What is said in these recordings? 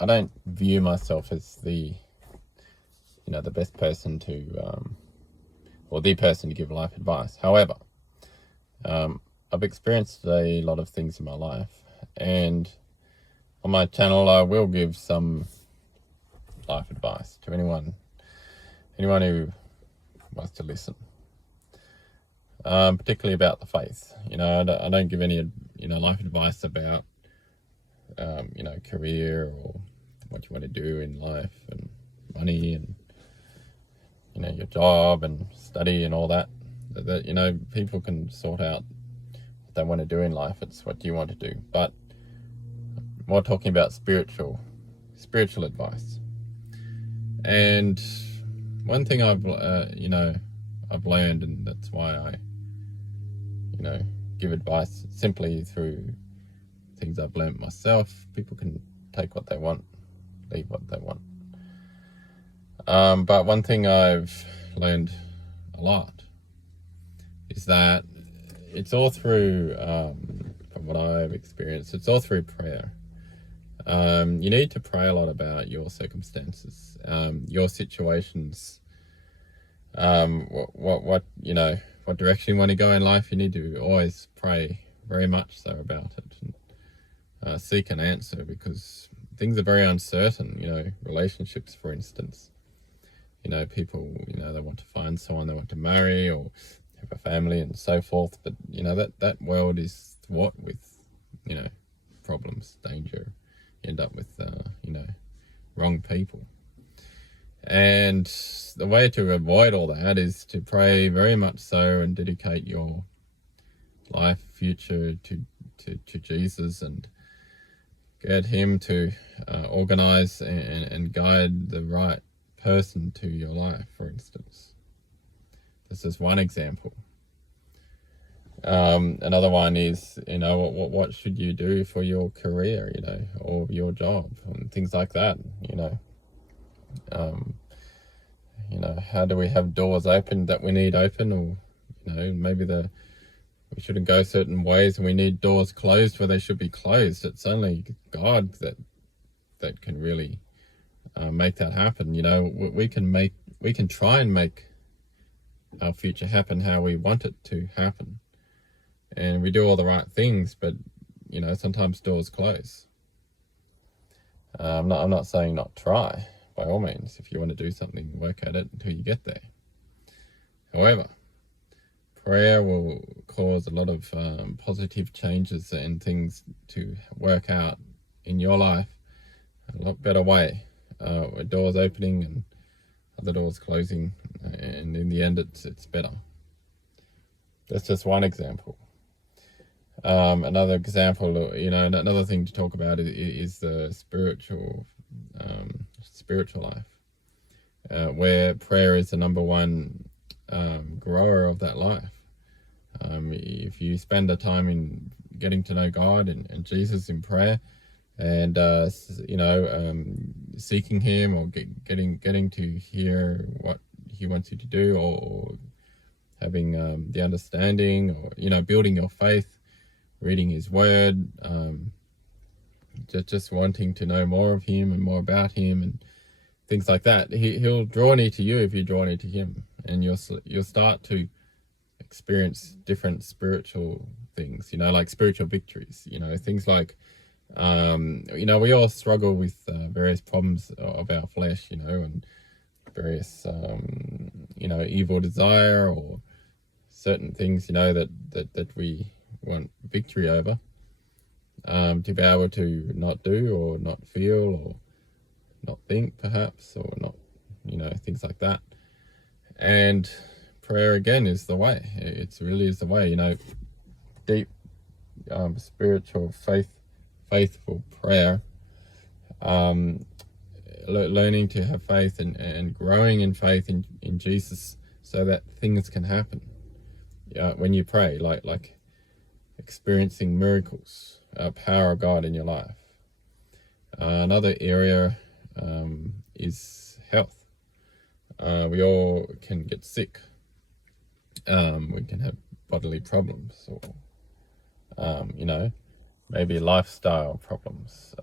I don't view myself as the best person to or the person to give life advice. However, I've experienced a lot of things in my life, and on my channel I will give some life advice to anyone who wants to listen. Particularly about the faith. I don't give any life advice about career or what you want to do in life and money and your job and study and all that. That people can sort out what they want to do in life. It's what you want to do. But more talking about spiritual advice. And one thing I've learned, and that's why I give advice simply through things I've learned myself. People can take what they want, leave what they want. But one thing I've learned a lot is that it's all through, from what I've experienced, it's all through prayer. You need to pray a lot about your circumstances, your situations, what direction you want to go in life. You need to always pray very much so about it, and seek an answer, because things are very uncertain. Relationships, for instance. People, they want to find someone they want to marry or have a family and so forth. But, that world is what with, problems, danger. You end up with, wrong people. And the way to avoid all that is to pray very much so and dedicate your life, future to Jesus, and get him to organize and guide the right person to your life, for instance. This is one example. Another one is, what should you do for your career, or your job and things like that. How do we have doors open that we need open, or maybe we shouldn't go certain ways and we need doors closed where they should be closed. It's only God that can really make that happen. We can try and make our future happen how we want it to happen, and we do all the right things, but sometimes doors close. I'm not saying not try. By all means, if you want to do something, work at it until you get there. However, prayer will cause a lot of positive changes and things to work out in your life a lot better way. With doors opening and other doors closing, and in the end it's better. That's just one example. Another example, another thing to talk about is the spiritual life, where prayer is the number one grower of that life. If you spend the time in getting to know God and Jesus in prayer, and seeking him, or getting to hear what he wants you to do, or having the understanding, or building your faith, reading his word, just wanting to know more of him and more about him and things like that. He'll draw near to you if you draw near to him, and you'll start to experience different spiritual things, like spiritual victories, things like we all struggle with various problems of our flesh, and various evil desire, or certain things that we want victory over, to be able to not do, or not feel, or not think perhaps, or not things like that. And prayer again is the way. It really is the way. Deep spiritual faithful prayer, learning to have faith and growing in faith in Jesus, so that things can happen when you pray, like experiencing miracles, power of God in your life. Another area is health. We all can get sick. We can have bodily problems, or maybe lifestyle problems,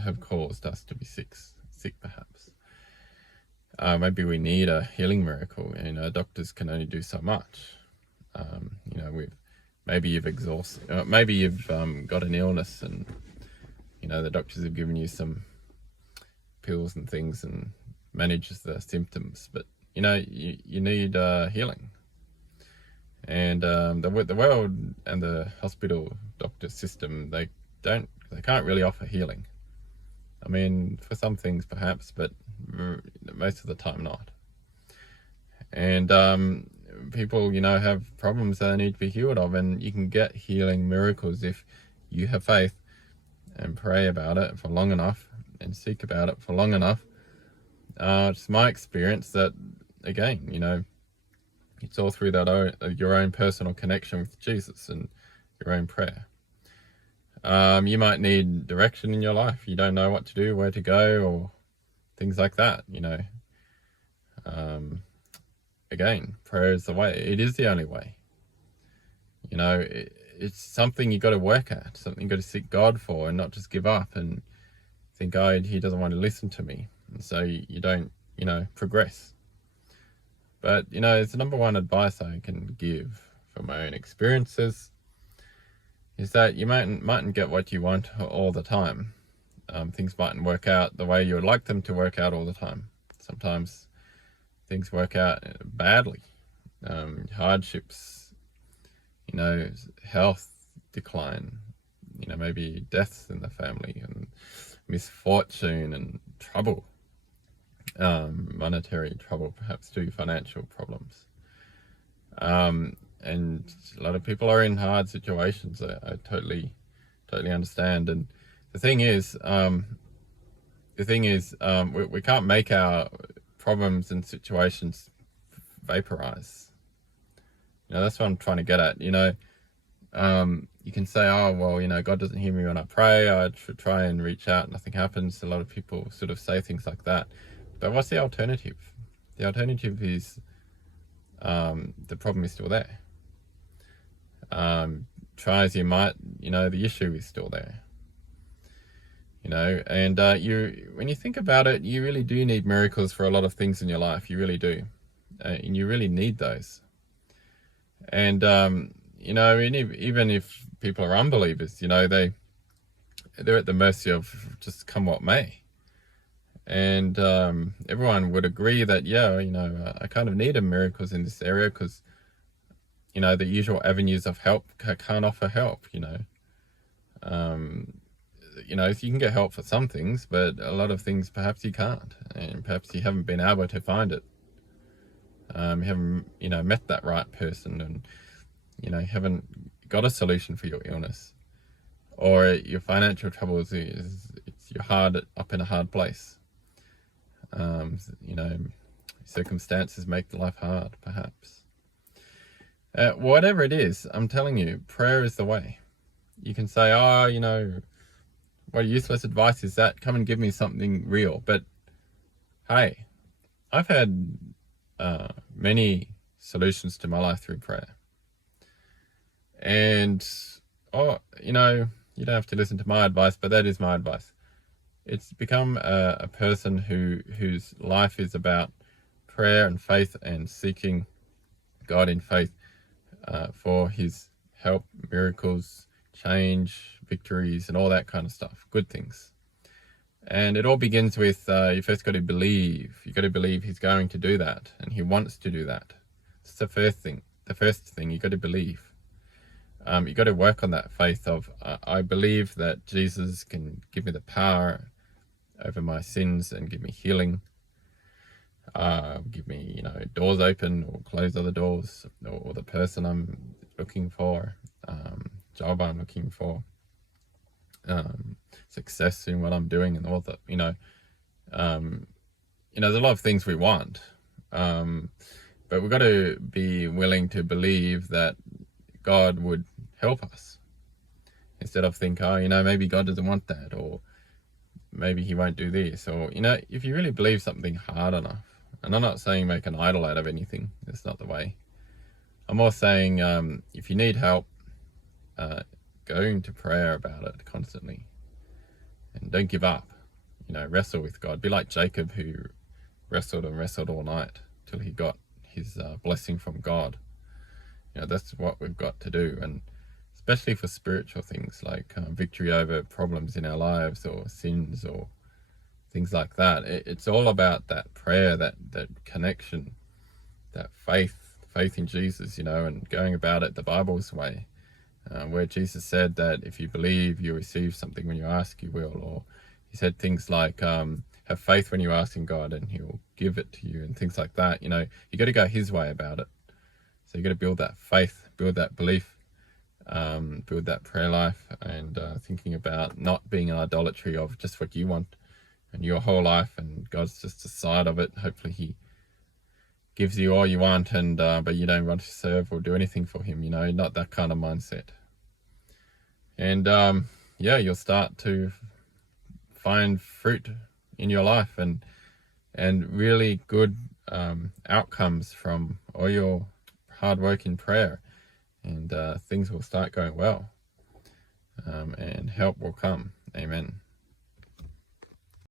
have caused us to be sick perhaps. Maybe we need a healing miracle. Doctors can only do so much. Maybe you've exhausted, maybe you've got an illness, and the doctors have given you some pills and things and manages the symptoms, but you need healing. And the world and the hospital doctor system, they can't really offer healing. I mean, for some things perhaps, but most of the time not. And people have problems that they need to be healed of, and you can get healing miracles if you have faith and pray about it for long enough and seek about it for long enough. It's my experience that, again, it's all through your own personal connection with Jesus and your own prayer. You might need direction in your life. You don't know what to do, where to go, or things like that. Again, prayer is the way. It is the only way. It's something you got to work at, something you got to seek God for, and not just give up and think, he doesn't want to listen to me, and so you don't, progress. But it's the number one advice I can give from my own experiences is that you mightn't get what you want all the time. Things mightn't work out the way you would like them to work out all the time. Sometimes things work out badly. Hardships, health decline, maybe deaths in the family, and misfortune and trouble, monetary trouble, perhaps too, financial problems. And a lot of people are in hard situations. I totally understand. And the thing is, we can't make our problems and situations vaporize. That's what I'm trying to get at. You can say, God doesn't hear me when I pray. I should try and reach out. Nothing happens. A lot of people sort of say things like that. But what's the alternative? The alternative is the problem is still there. Try as you might, the issue is still there. And when you think about it, you really do need miracles for a lot of things in your life. You really do. And you really need those. And, even if people are unbelievers, they're at the mercy of just come what may. And everyone would agree that, I kind of need miracles in this area because, the usual avenues of help can't offer help, so you can get help for some things, but a lot of things perhaps you can't, and perhaps you haven't been able to find it. You haven't, met that right person, and, you haven't got a solution for your illness, or your financial troubles you're up in a hard place. Circumstances make life hard, perhaps. Whatever it is, I'm telling you, prayer is the way. You can say, what useless advice is that? Come and give me something real. But hey, I've had many solutions to my life through prayer. And, you don't have to listen to my advice, but that is my advice. It's become a person whose life is about prayer and faith and seeking God in faith for his help, miracles, change, victories, and all that kind of stuff, good things. And it all begins with you first got to believe. You got to believe he's going to do that, and he wants to do that. It's the first thing. You got to believe. You got to work on that faith of I believe that Jesus can give me the power over my sins and give me healing. Give me, doors open or close other doors, or the person I'm looking for, job I'm looking for, success in what I'm doing, and all that. There's a lot of things we want, but we've got to be willing to believe that God would help us, instead of think, maybe God doesn't want that, or maybe he won't do this, or if you really believe something hard enough. And I'm not saying make an idol out of anything. That's not the way. I'm more saying if you need help, go into prayer about it constantly, and don't give up. wrestle with God. Be like Jacob, who wrestled and wrestled all night till he got his blessing from God. That's what we've got to do, and especially for spiritual things like victory over problems in our lives or sins or things like that. It's all about that prayer, that connection, that faith in Jesus, and going about it the Bible's way, where Jesus said that if you believe, you receive something when you ask, you will. Or he said things like, have faith when you ask in God and he'll give it to you, and things like that. You got to go his way about it. So you got to build that faith, build that belief, build that prayer life, and thinking about not being in idolatry of just what you want and your whole life, and God's just a side of it. Hopefully he gives you all you want, and but you don't want to serve or do anything for him, not that kind of mindset. And you'll start to find fruit in your life and really good outcomes from all your hard work in prayer, and things will start going well, and help will come. Amen.